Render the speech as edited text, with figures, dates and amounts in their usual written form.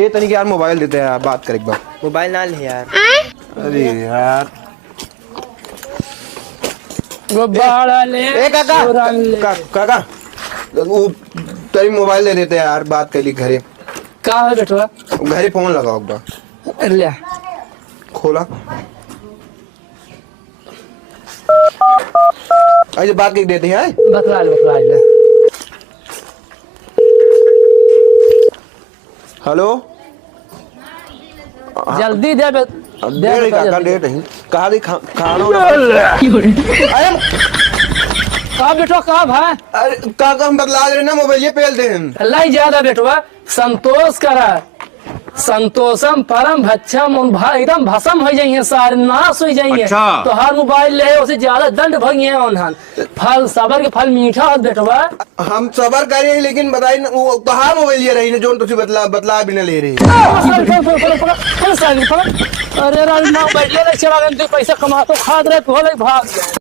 ये तनिक यार मोबाइल देते हैं यार, बात कर एक बार। मोबाइल ना ले यार। अरे यार गुब्बारा ले ए काका काका वो तेरी मोबाइल दे देते हैं यार, बात कर ली घरे। कहाँ है बेटवा? घरे फोन लगाओ एक बार। ले खोला अरे बात कर देते हैं। बतला ले। हेलो जल्दी दे दे रही काका, दे रही कहा दी खाना। अरे कहाँ बेटवा कहाँ भाई? अरे काका हम बदला रहे ना मोबाइल, ये पेल दे हम। अल्लाह ही ज्यादा बेटवा संतोष करा, संतोषम परम भक्षम उन भाई एकदम भसम हो जाइए, सारे नाश हो जाइए। अच्छा। तो हर मोबाइल ले उसे ज्यादा दंड भगिए उन्हन। फल सबर के फल मीठा हो बेटवा। हम सबर करे लेकिन बताई ना वो कहा मोबाइल ये रही ना जो तुझे बदला भी ना ले रही। अरे राज ना बैठे चला पैसा कमा तो खाद रहे भाग गए।